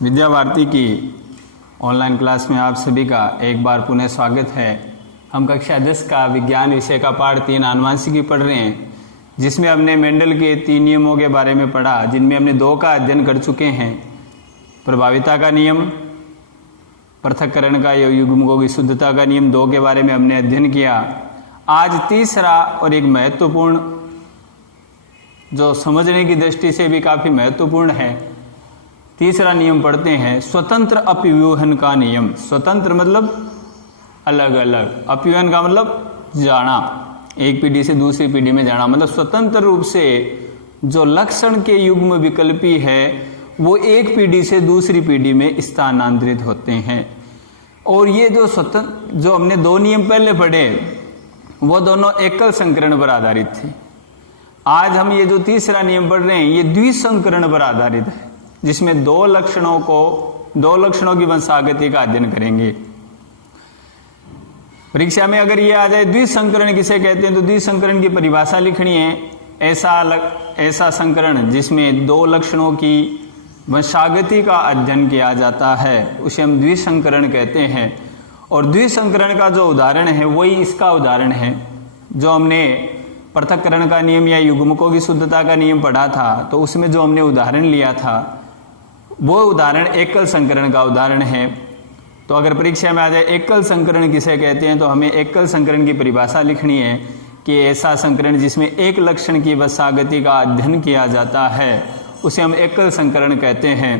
विद्या भारती की online class में आप सभी का एक बार पुनः स्वागत है। हम कक्षा 10 का विज्ञान विषय का पाठ 3 आनुवंशिकी पढ़ रहे हैं, जिसमें हमने मेंडल के 3 नियमों के बारे में पढ़ा, जिनमें हमने 2 का अध्ययन कर चुके हैं। प्रभाविता का नियम, पृथक्करण का युग्मकों की शुद्धता का नियम 2 के बारे में हमने अध्ययन किया। आज तीसरा और एक महत्वपूर्ण, जो समझने की दृष्टि से भी काफी महत्वपूर्ण है, तीसरा नियम पढ़ते हैं, स्वतंत्र अपव्यूहन का नियम। स्वतंत्र मतलब अलग अलग, अपव्यूहन का मतलब जाना, एक पीढ़ी से दूसरी पीढ़ी में जाना, मतलब स्वतंत्र रूप से जो लक्षण के युग्म विकल्पी है वो एक पीढ़ी से दूसरी पीढ़ी में स्थानांतरित होते हैं। और ये जो हमने 2 नियम पहले पढ़े वो दोनों एकल संकरण पर आधारित थे। आज हम ये जो तीसरा नियम पढ़ रहे हैं ये द्विसंकरण पर आधारित है, जिसमें 2 लक्षणों की वंशागति का अध्ययन करेंगे। परीक्षा में अगर ये आ जाए द्विसंकरण किसे कहते हैं, तो द्विसंकरण की परिभाषा लिखनी है। ऐसा संकरण जिसमें 2 लक्षणों की वंशागति का अध्ययन किया जाता है उसे हम द्विसंकरण कहते हैं। और द्विसंकरण का जो उदाहरण है वही इसका उदाहरण है। जो हमने पृथक्करण का नियम या युग्मकों की शुद्धता का नियम पढ़ा था, तो उसमें जो हमने उदाहरण लिया था वो उदाहरण एकल संकरण का उदाहरण है। तो अगर परीक्षा में आ जाए एकल संकरण किसे कहते हैं, तो हमें एकल संकरण की परिभाषा लिखनी है कि ऐसा संकरण जिसमें एक लक्षण की वंशागति का अध्ययन किया जाता है उसे हम एकल संकरण कहते हैं।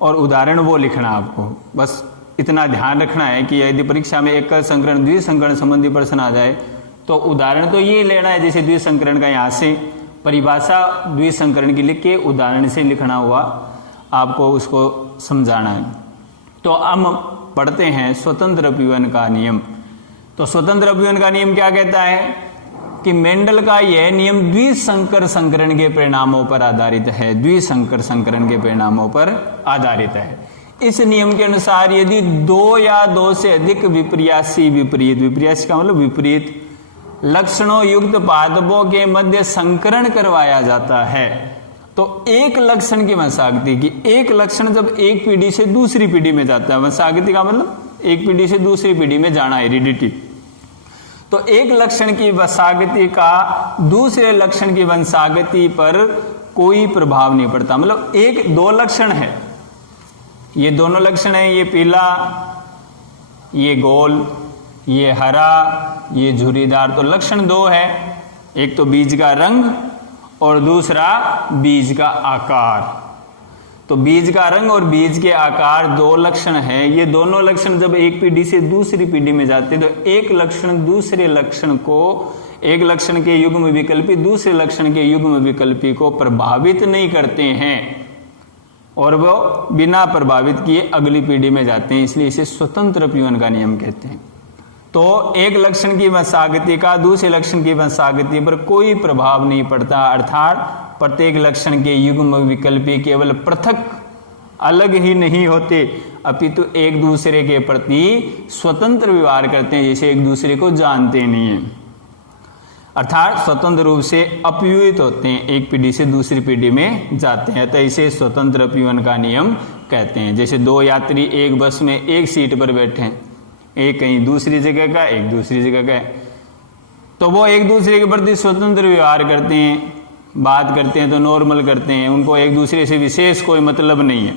और उदाहरण वो लिखना, आपको बस इतना ध्यान रखना है कि यदि परीक्षा में एकल संकरण द्विसंकरण संबंधी प्रश्न आ जाए तो उदाहरण तो ये लेना है, जैसे द्विसंकरण का यहाँ से परिभाषा द्विसंकरण की लिख के उदाहरण से लिखना हुआ, आपको उसको समझाना है। तो हम पढ़ते हैं स्वतंत्र अपव्यूहन का नियम। तो स्वतंत्र अपव्यूहन का नियम क्या कहता है कि मेंडल का यह नियम द्विसंकर संकरण के परिणामों पर आधारित है। द्विसंकर संकरण के परिणामों पर आधारित है। इस नियम के अनुसार यदि 2 या 2 से अधिक विपर्यासी का मतलब विपरीत लक्षणों युक्त पादपों के मध्य संकरण करवाया जाता है, तो एक लक्षण की वंशागति की, एक लक्षण जब एक पीढ़ी से दूसरी पीढ़ी में जाता है, वंशागति का मतलब एक पीढ़ी से दूसरी पीढ़ी में जाना, हेरिडिटी, तो एक लक्षण की वंशागति का दूसरे लक्षण की वंशागति पर कोई प्रभाव नहीं पड़ता। मतलब 2 लक्षण है, ये दोनों लक्षण है, ये पीला, ये गोल, ये हरा, ये झुर्रीदार। तो लक्षण 2 है, एक तो बीज का रंग और दूसरा बीज का आकार। तो बीज का रंग और बीज के आकार 2 लक्षण हैं। ये दोनों लक्षण जब एक पीढ़ी से दूसरी पीढ़ी में जाते हैं तो एक लक्षण दूसरे लक्षण को, एक लक्षण के युग्म विकल्पी दूसरे लक्षण के युग्म विकल्पी को प्रभावित नहीं करते हैं और वो बिना प्रभावित किए अगली पीढ़ी में जाते हैं, इसलिए इसे स्वतंत्र अपव्यूहन का नियम कहते हैं। तो एक लक्षण की वंशागति का दूसरे लक्षण की वंशागति पर कोई प्रभाव नहीं पड़ता, अर्थात प्रत्येक लक्षण के युग्म विकल्पी केवल पृथक अलग ही नहीं होते, अपितु एक दूसरे के प्रति स्वतंत्र व्यवहार करते हैं, जैसे एक दूसरे को जानते नहीं हैं, अर्थात स्वतंत्र रूप से अपव्यूहित होते हैं, एक पीढ़ी से दूसरी पीढ़ी में जाते हैं। तो इसे स्वतंत्र अपव्यूहन का नियम कहते हैं। जैसे 2 यात्री एक बस में एक सीट पर बैठे हैं, एक कहीं दूसरी जगह का, एक दूसरी जगह का, तो वो एक दूसरे के प्रति स्वतंत्र व्यवहार करते हैं, बात करते हैं तो नॉर्मल करते हैं, उनको एक दूसरे से विशेष कोई मतलब नहीं है।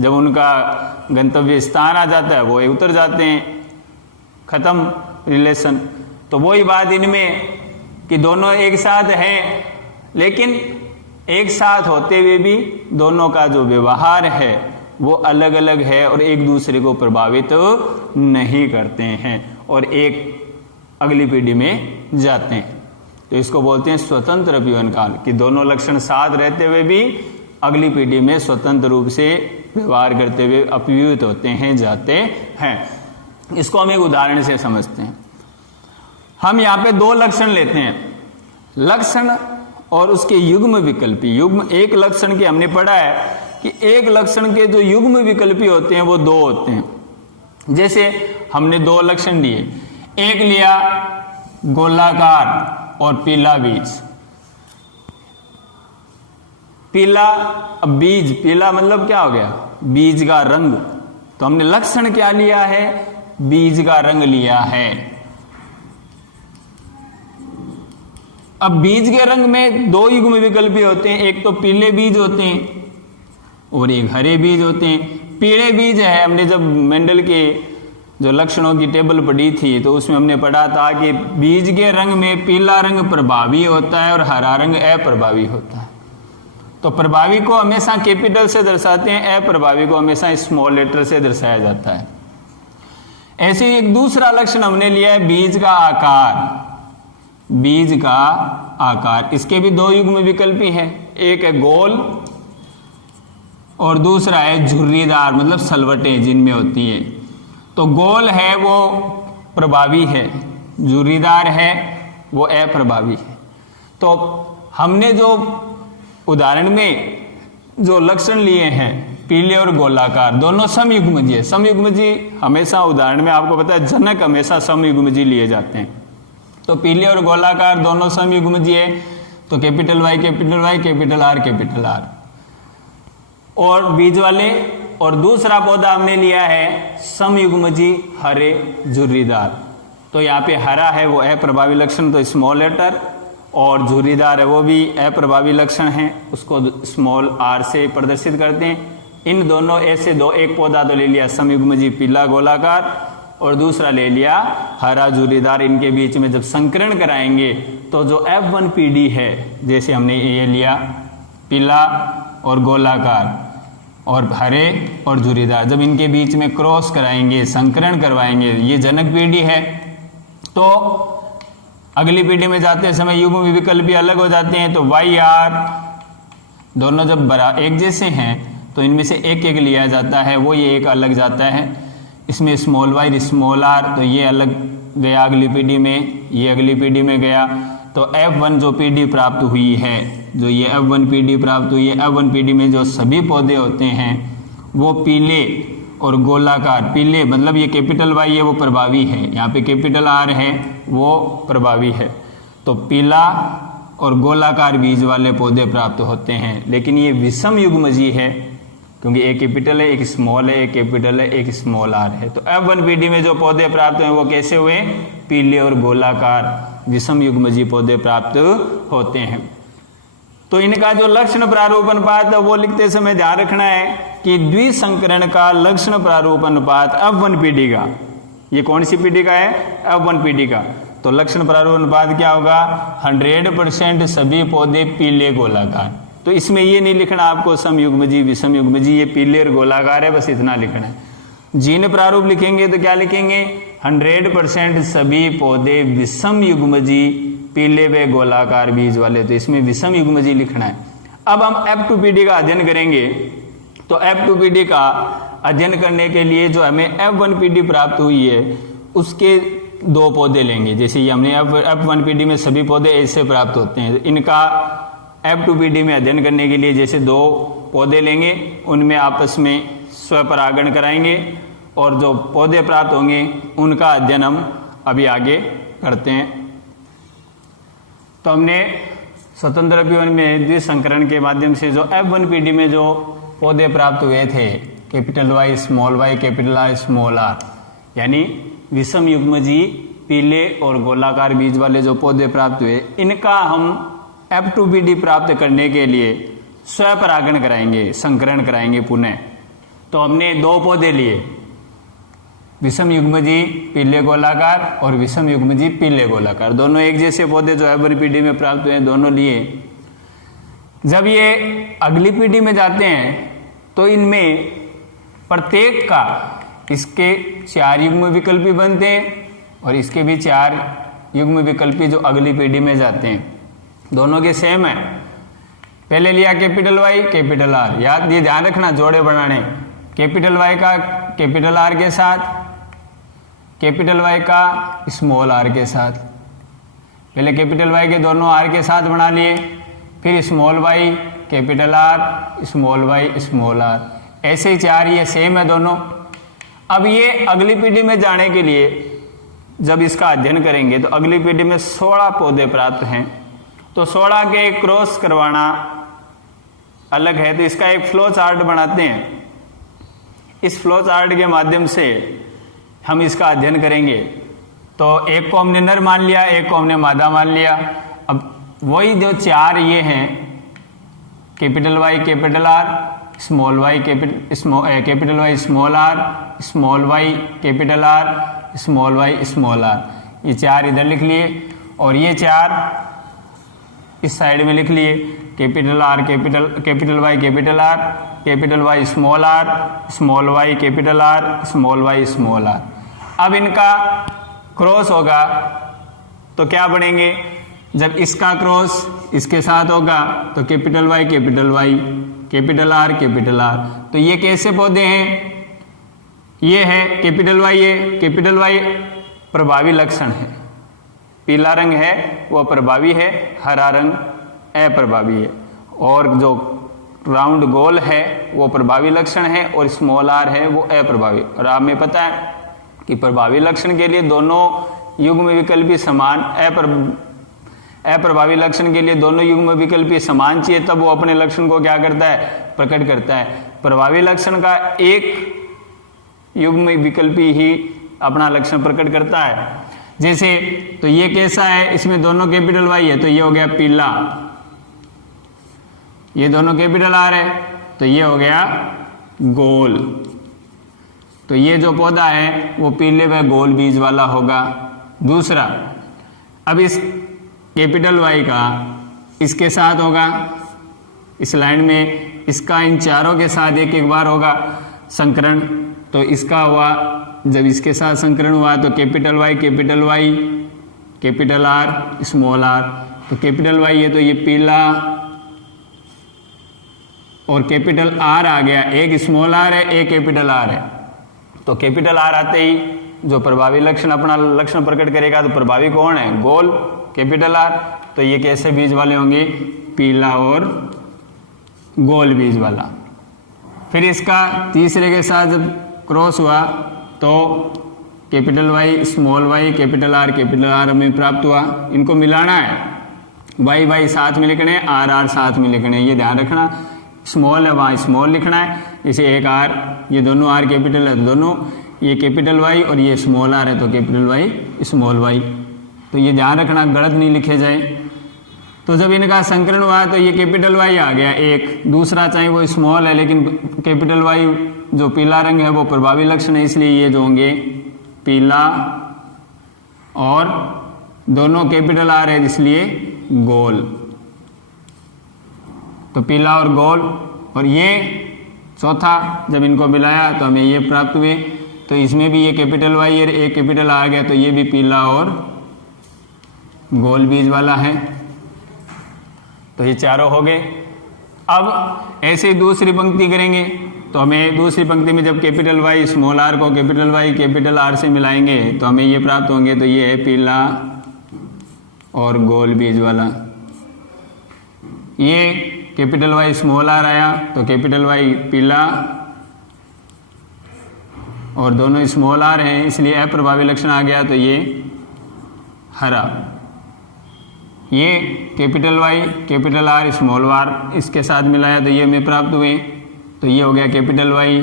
जब उनका गंतव्य स्थान आ जाता है वो उतर जाते हैं, खत्म रिलेशन। तो वही बात इनमें कि दोनों एक साथ हैं, लेकिन एक साथ होते हुए भी दोनों का जो व्यवहार है वो अलग अलग है और एक दूसरे को प्रभावित नहीं करते हैं और एक अगली पीढ़ी में जाते हैं। तो इसको बोलते हैं स्वतंत्र अपव्यूहन काल, कि दोनों लक्षण साथ रहते हुए भी अगली पीढ़ी में स्वतंत्र रूप से व्यवहार करते हुए अपव्यूहित होते हैं, जाते हैं। इसको हम एक उदाहरण से समझते हैं। हम यहाँ पे 2 लक्षण लेते हैं, लक्षण और उसके युग्म विकल्पी। युग्म, एक लक्षण के हमने पढ़ा है कि एक लक्षण के जो युग्म विकल्पी होते हैं वो 2 होते हैं। जैसे हमने 2 लक्षण लिए, एक लिया गोलाकार और पीला बीज। पीला, अब बीज, पीला मतलब क्या हो गया, बीज का रंग, तो हमने लक्षण क्या लिया है, बीज का रंग लिया है। अब बीज के रंग में दो युग्म विकल्पी होते हैं, एक तो पीले बीज होते हैं और एक हरे बीज होते हैं। पीले बीज है, हमने जब मेंडल के जो लक्षणों की टेबल पढ़ी थी तो उसमें हमने पढ़ा था कि बीज के रंग में पीला रंग प्रभावी होता है और हरा रंग अप्रभावी होता है। तो प्रभावी को हमेशा कैपिटल से दर्शाते हैं, अप्रभावी को हमेशा स्मॉल लेटर से दर्शाया जाता है। ऐसे ही एक दूसरा लक्षण हमने लिया है बीज का आकार। बीज का आकार, इसके भी दो युग्म विकल्पी हैं, एक है गोल और दूसरा है झुर्रीदार, मतलब सलवटें जिनमें होती है। तो गोल है वो प्रभावी है, झुर्रीदार है वो अप्रभावी है। तो हमने जो उदाहरण में जो लक्षण लिए हैं पीले और गोलाकार, दोनों समयुग्मजी है। समयुग्मजी हमेशा उदाहरण में आपको पता है जनक हमेशा समयुग्मजी लिए जाते हैं। तो पीले और गोलाकार दोनों समयुग्मजी है, तो capital Y capital Y, capital R capital R. और बीज वाले, और दूसरा पौधा हमने लिया है समयुग्मजी हरे झुर्रीदार। तो यहाँ पे हरा है वो अप्रभावी लक्षण, तो स्मॉल लेटर, और झुर्रीदार है वो भी अप्रभावी लक्षण है, उसको स्मॉल आर से प्रदर्शित करते हैं। इन दोनों ऐसे दो, एक पौधा तो ले लिया समयुग्मजी पीला गोलाकार और दूसरा ले लिया हरा झुर्रीदार। इनके बीच में जब संकरण कराएंगे तो जो F1PD है, जैसे हमने ये लिया पीला और गोलाकार और हरे और झुर्रीदार, जब इनके बीच में क्रॉस कराएंगे, संकरण करवाएंगे, ये जनक पीढ़ी है। तो अगली पीढ़ी में जाते समय युग्म विकल्प भी अलग हो जाते हैं। तो YR दोनों जब एक जैसे हैं तो इनमें से एक एक लिया जाता है, वो ये एक अलग जाता है। इसमें स्मॉल वाई स्मॉल आर, तो ये अलग गया अगली पीढ़ी में, ये अगली पीढ़ी में गया। तो F1 जो पीढ़ी प्राप्त हुई है, जो ये F1 पीढ़ी प्राप्त हुई है, F1 पीढ़ी में जो सभी पौधे होते हैं वो पीले और गोलाकार, पीले मतलब ये कैपिटल वाई है वो प्रभावी है, यहाँ पे कैपिटल आर है वो प्रभावी है। तो पीला और गोलाकार बीज वाले पौधे प्राप्त होते हैं। लेकिन ये विषम युग्मजी है, क्योंकि एक कैपिटल है, एक स्मॉल है, एक कैपिटल है, एक स्मॉल आर है। तो F1 पीढ़ी में जो पौधे प्राप्त हुए वो कैसे हुए, पीले और गोलाकार विषम युग्मजी पौधे प्राप्त होते हैं। तो इनका जो लक्षण प्रारूप अनुपात है वो लिखते समय ध्यान रखना है कि द्विसंकरण का लक्षण प्रारूप अनुपात F1 पीढ़ी का, ये कौन सी पीढ़ी का है, F1 पीढ़ी का। तो लक्षण प्रारूप अनुपात क्या होगा, 100% सभी पौधे पीले गोलाकार। तो इसमें ये नहीं लिखना आपको समयुग्मजी विषम युग्मजी, ये पीले और गोलाकार है, बस इतना लिखना है। जीन प्रारूप लिखेंगे तो क्या लिखेंगे, 100% सभी पौधे विषम युग्मजी पीले व गोलाकार बीज वाले, तो इसमें विषम युग्मजी लिखना है। अब हम F2PD का अध्ययन करेंगे। तो F2PD का अध्ययन करने के लिए जो हमें F1PD प्राप्त हुई है उसके दो पौधे लेंगे। जैसे ये हमने F1PD में सभी पौधे ऐसे प्राप्त होते हैं, इनका F2PD में अध्ययन करने के लिए जैसे दो पौधे लेंगे, उनमें आपस में स्वपरागण कराएंगे और जो पौधे प्राप्त होंगे उनका अध्ययन हम अभी आगे करते हैं। तो हमने स्वतंत्र P1 में द्विसंकरण के माध्यम से जो F1PD में जो पौधे प्राप्त हुए थे, capital Y capital R small R, यानी विषम युग्मजी पीले और गोलाकार बीज वाले जो पौधे प्राप्त हुए, इनका हम F2PD प्राप्त करने के लिए स्वपरागण कराएंगे, संकरण कराएंगे पुनः। तो हमने दो पौधे लिए, विषम युग्मजी पीले गोलाकार और विषम युग्मजी पीले गोलाकार, दोनों एक जैसे पौधे जो F1PD में प्राप्त हुए दोनों लिए। जब ये अगली पीढ़ी में जाते हैं तो इनमें प्रत्येक का, इसके 4 युग्म विकल्पी बनते हैं और इसके भी 4 युग्म विकल्पी जो अगली पीढ़ी में जाते हैं, दोनों के सेम है। पहले लिया कैपिटल वाई कैपिटल आर, याद ये ध्यान रखना जोड़े बनाने, कैपिटल वाई का कैपिटल आर के साथ, कैपिटल वाई का स्मॉल आर के साथ। पहले कैपिटल वाई के दोनों आर के साथ बना लिए, फिर small Y capital R small Y small R, ऐसे ही 4 ये सेम है दोनों। अब ये अगली पीढ़ी में जाने के लिए जब इसका अध्ययन करेंगे तो अगली पीढ़ी में 16 पौधे प्राप्त हैं, तो 16 के क्रॉस करवाना अलग है। तो इसका एक फ्लो चार्ट बनाते हैं। इस फ्लो चार्ट के माध्यम से हम इसका अध्ययन करेंगे। तो एक को हमने नर मान लिया, एक को हमने मादा मान लिया। अब वही जो चार ये हैं, capital Y capital R, small Y capital Y small R, small Y capital R, small Y small R, ये चार इधर लिख लिए और ये चार इस साइड में लिख लिए। Capital R capital Y capital R, capital Y small R, small Y capital R, small Y small R. अब इनका क्रॉस होगा तो क्या पढ़ेंगे? जब इसका क्रॉस इसके साथ होगा तो capital Y capital R capital R. तो ये कैसे पौधे हैं? ये है कैपिटल वाई, ये कैपिटल वाई प्रभावी लक्षण है, पीला रंग है वो प्रभावी है, हरा रंग अप्रभावी है, और जो राउंड गोल है वो प्रभावी लक्षण है और स्मॉल आर है वो अप्रभावी। और आप में पता है कि प्रभावी लक्षण के लिए दोनों युग्म विकल्पी समान, अप्रभावी लक्षण के लिए दोनों युग्म विकल्पी समान चाहिए, तब वो अपने लक्षण को क्या करता है? प्रकट करता है। प्रभावी लक्षण का एक युग्म विकल्पी ही अपना लक्षण प्रकट करता है। जैसे तो ये कैसा है? इसमें दोनों कैपिटल वाई है तो ये हो गया पीला, ये दोनों कैपिटल आर है तो ये हो गया गोल। तो ये जो पौधा है वो पीले व गोल बीज वाला होगा। दूसरा, अब इस कैपिटल वाई का इसके साथ होगा, इस लाइन में इसका इन चारों के साथ एक एक बार होगा संकरण। तो इसका हुआ, जब इसके साथ संकरण हुआ तो capital Y capital R small R. तो कैपिटल वाई है तो ये पीला और कैपिटल आर आ गया, एक स्मॉल आर है एक कैपिटल आर है। तो कैपिटल आर आते ही जो प्रभावी लक्षण अपना लक्षण प्रकट करेगा, तो प्रभावी कौन है? गोल कैपिटल आर। तो ये कैसे बीज वाले होंगे? पीला और गोल बीज वाला। फिर इसका तीसरे के साथ जब क्रॉस हुआ तो कैपिटल वाई कैपिटल आर हमें प्राप्त हुआ। इनको मिलाना है, वाई वाई साथ में लिखने, आर आर साथ में लिखने, ये ध्यान रखना। स्मॉल है वहाँ स्मॉल लिखना है, जैसे एक आर, ये दोनों आर कैपिटल है तो दोनों, ये कैपिटल वाई और ये स्मॉल आर है तो कैपिटल वाई स्मॉल वाई। तो ये ध्यान रखना गलत नहीं लिखे जाए। तो जब इनका संकरण हुआ तो ये कैपिटल वाई आ गया एक, दूसरा चाहे वो स्मॉल है लेकिन कैपिटल वाई जो पीला रंग है वो प्रभावी लक्षण है, इसलिए ये जो होंगे पीला और दोनों कैपिटल आर है इसलिए गोल। तो पीला और गोल, और ये चौथा जब इनको मिलाया तो हमें ये प्राप्त हुए। तो इसमें भी ये कैपिटल वाई है, एक कैपिटल आ गया तो ये भी पीला और गोल बीज वाला है। तो ये चारों हो गए। अब ऐसे ही दूसरी पंक्ति करेंगे तो हमें दूसरी पंक्ति में जब कैपिटल वाई स्मॉल आर को कैपिटल वाई कैपिटल आर से मिलाएंगे तो हमें ये प्राप्त होंगे। तो ये है पीला और गोल बीज वाला। ये कैपिटल वाई स्मॉल आर आया तो कैपिटल वाई पीला और दोनों स्मॉल आर हैं इसलिए अप्रभावी लक्षण आ गया तो ये हरा। ये capital Y capital R small R इसके साथ मिलाया तो ये हमें प्राप्त हुए। तो ये हो गया कैपिटल वाई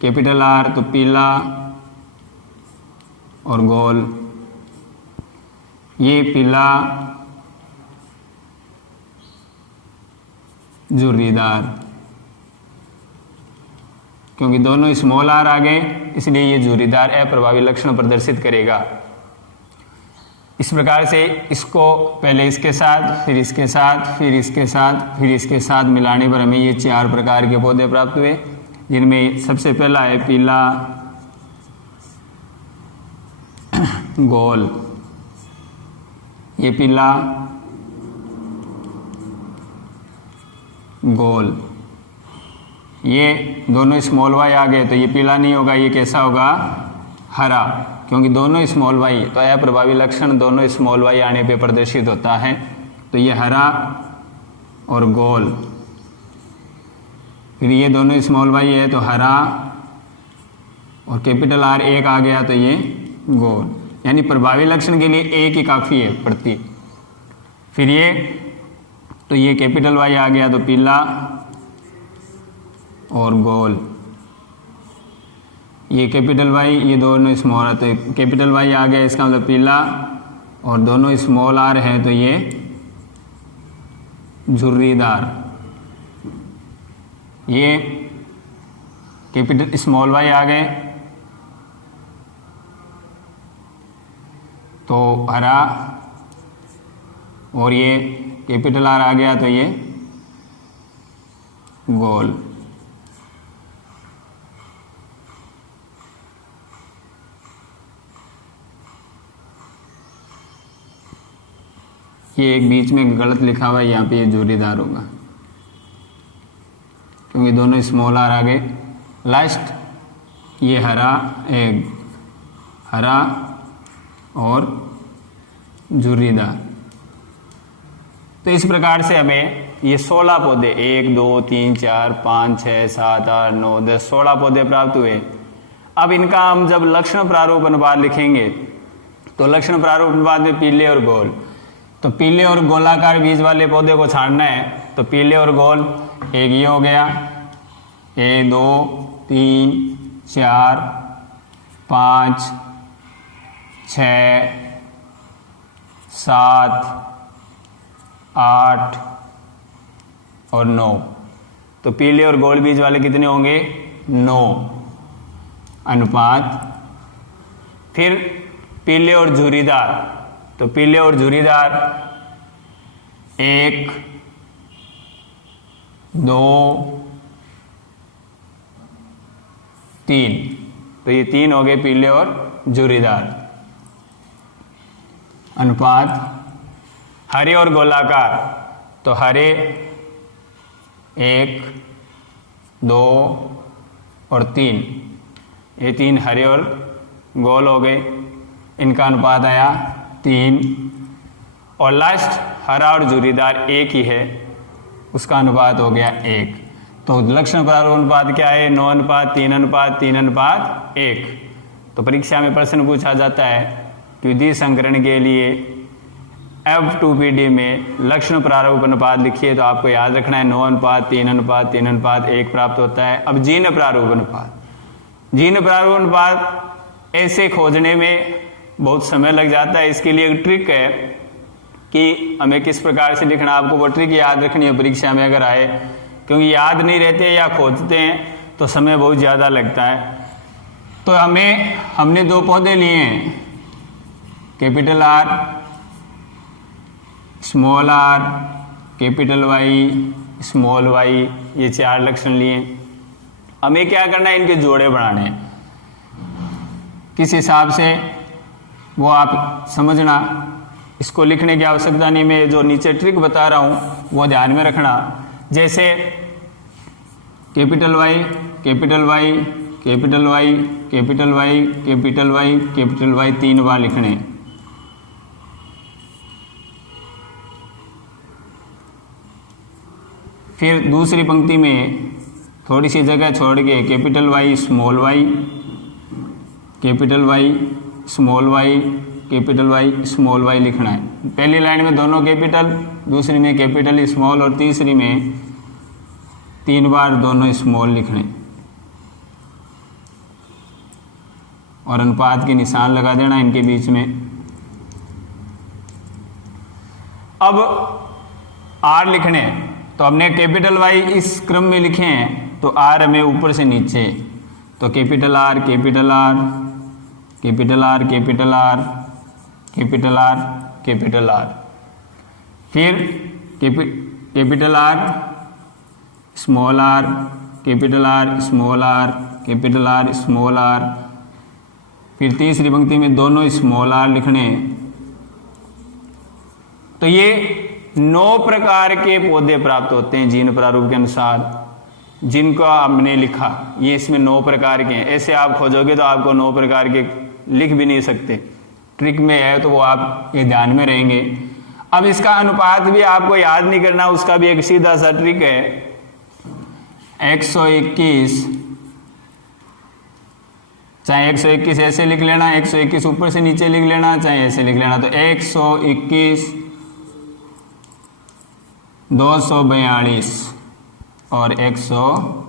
कैपिटल आर तो पीला और गोल, ये पीला झुर्रीदार, क्योंकि दोनों स्मॉल आर आ गए इसलिए ये झुर्रीदार अप्रभावी लक्षण प्रदर्शित करेगा। इस प्रकार से इसको पहले इसके साथ फिर इसके साथ फिर इसके साथ फिर इसके साथ मिलाने पर हमें ये चार प्रकार के पौधे प्राप्त हुए, जिनमें सबसे पहला है पीला गोल, ये पीला गोल, ये दोनों स्मॉल वाई आ गए तो ये पीला नहीं होगा, ये कैसा होगा? हरा, क्योंकि दोनों स्मॉल वाई तो अप्रभावी लक्षण दोनों स्मॉल वाई आने पे प्रदर्शित होता है। तो ये हरा और गोल, फिर ये दोनों स्मॉल वाई है तो हरा और कैपिटल आर एक आ गया तो ये गोल, यानी प्रभावी लक्षण के लिए एक ही काफ़ी है प्रति। फिर ये तो ये कैपिटल वाई आ गया तो पीला और गोल, ये कैपिटल वाई, ये दोनों स्मॉल है, तो कैपिटल वाई आ गया, इसका मतलब पीला, और दोनों स्मॉल आर है तो ये झुर्रीदार। ये कैपिटल स्मॉल वाई आ गए तो हरा, और ये कैपिटल आर आ गया तो ये गोल। ये एक बीच में गलत लिखा हुआ है, यहाँ पे ये जोड़ीदार होगा क्योंकि दोनों स्मॉल आर आ गए। लास्ट ये हरा, एक हरा और झुर्रीदार। तो इस प्रकार से हमें ये 16 पौधे 1 2 3 4 5 6 7 8 9 10 16 पौधे प्राप्त हुए। अब इनका हम जब लक्षण प्रारूप अनुपात लिखेंगे तो लक्षण प्रारूप अनुपात में पीले और गोल, तो पीले और गोलाकार बीज वाले पौधे को छांटना है, तो पीले और गोल एक ये हो गया, 1 2 3 4 5 6 7 8 और 9। तो पीले और गोल बीज वाले कितने होंगे? 9 अनुपात। फिर पीले और झुर्रीदार, तो पीले और झुर्रीदार 1 2 3, तो ये 3 हो गए पीले और झुर्रीदार अनुपात। हरे और गोलाकार, तो हरे 1 2 और 3, ये 3 हरे और गोल हो गए, इनका अनुपात आया 3। और लास्ट हरा और झुर्रीदार एक ही है, उसका अनुपात हो गया 1। तो लक्षण प्रारूप अनुपात क्या है? 9 अनुपात 3 अनुपात 3 अनुपात 1। तो परीक्षा में प्रश्न पूछा जाता है कि द्वि संकरण के लिए F2PD में लक्षण प्रारूप अनुपात लिखिए, तो आपको याद रखना है 9 अनुपात 3 अनुपात 3 अनुपात 1 प्राप्त होता है। अब जीन प्रारूप अनुपात, जीन प्रारूप अनुपात ऐसे खोजने में बहुत समय लग जाता है। इसके लिए एक ट्रिक है कि हमें किस प्रकार से लिखना, आपको वो ट्रिक याद रखनी है परीक्षा में अगर आए, क्योंकि याद नहीं रहते या खोजते हैं तो समय बहुत ज़्यादा लगता है। तो हमने 2 पौधे लिए हैं, capital R small R, capital Y small Y, ये 4 लक्षण लिए। हमें क्या करना है? इनके जोड़े बनाने हैं। किस हिसाब से वो आप समझना, इसको लिखने की आवश्यकता नहीं, मैं जो नीचे ट्रिक बता रहा हूँ वो ध्यान में रखना। जैसे capital Y capital Y capital Y capital Y capital Y capital Y 3 बार लिखने। फिर दूसरी पंक्ति में थोड़ी सी जगह छोड़ के capital Y small Y, capital Y small Y, capital Y small Y लिखना है। पहली लाइन में दोनों कैपिटल, दूसरी में कैपिटल स्मॉल, और तीसरी में 3 बार दोनों स्मॉल लिखने, और अनुपात के निशान लगा देना इनके बीच में। अब आर लिखने, तो हमने कैपिटल वाई इस क्रम में लिखे हैं, तो आर हमें ऊपर से नीचे, तो capital R capital R capital R capital R capital R capital R, फिर capital R small R capital R small R capital R small R, फिर तीसरी पंक्ति में दोनों स्मॉल आर लिखने। तो ये 9 प्रकार के पौधे प्राप्त होते हैं जीन प्रारूप के अनुसार, जिनको हमने लिखा। ये इसमें 9 प्रकार के हैं। ऐसे आप खोजोगे तो आपको 9 प्रकार के लिख भी नहीं सकते, ट्रिक में है तो वो आप ये ध्यान में रहेंगे। अब इसका अनुपात भी आपको याद नहीं करना, उसका भी एक सीधा सा ट्रिक है। 121, चाहे 121 ऐसे लिख लेना, 121 ऊपर से नीचे लिख लेना, चाहे ऐसे लिख लेना। तो 121 242 और 143।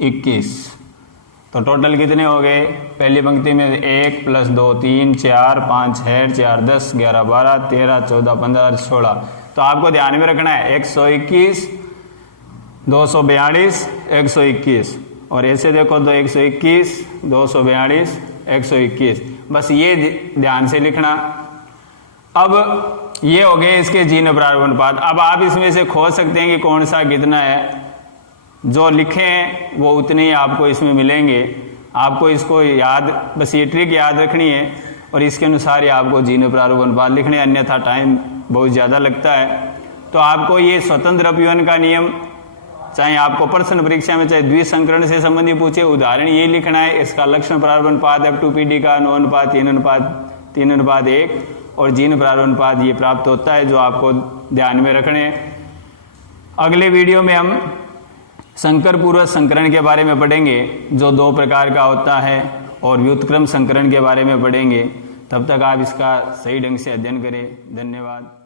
21। तो टोटल कितने हो गए? पहली पंक्ति में 1 + 2 3 4 5 6 4 10 11 12 13 14 15 16। तो आपको ध्यान में रखना है 121 242 121, और ऐसे देखो तो 121 242 121, बस ये ध्यान से लिखना। अब ये हो गए इसके जीर्ण प्रारंभ अनुपात। अब आप इसमें से खोज सकते हैं कि कौन सा कितना है। जो लिखे हैं वो उतने ही आपको इसमें मिलेंगे। आपको इसको याद, बस ये ट्रिक याद रखनी है और इसके अनुसार ही आपको जीर्ण प्रारंभ अनुपात लिखने, अन्यथा टाइम बहुत ज़्यादा लगता है। तो आपको ये स्वतंत्र अपव्यवन का नियम, चाहे आपको प्रश्न परीक्षा में चाहे द्विसंकरण से संबंधित पूछे, उदाहरण ये लिखना है, इसका लक्षण प्रारंभ अनुपात F2PD का 9:3:1 और जीर्ण प्रारंभ अनुपात ये प्राप्त होता है, जो आपको ध्यान में रखने हैं। अगले वीडियो में हम संकर पूर्वक संकरण के बारे में पढ़ेंगे, जो 2 प्रकार का होता है, और व्युत्क्रम संकरण के बारे में पढ़ेंगे। तब तक आप इसका सही ढंग से अध्ययन करें। धन्यवाद।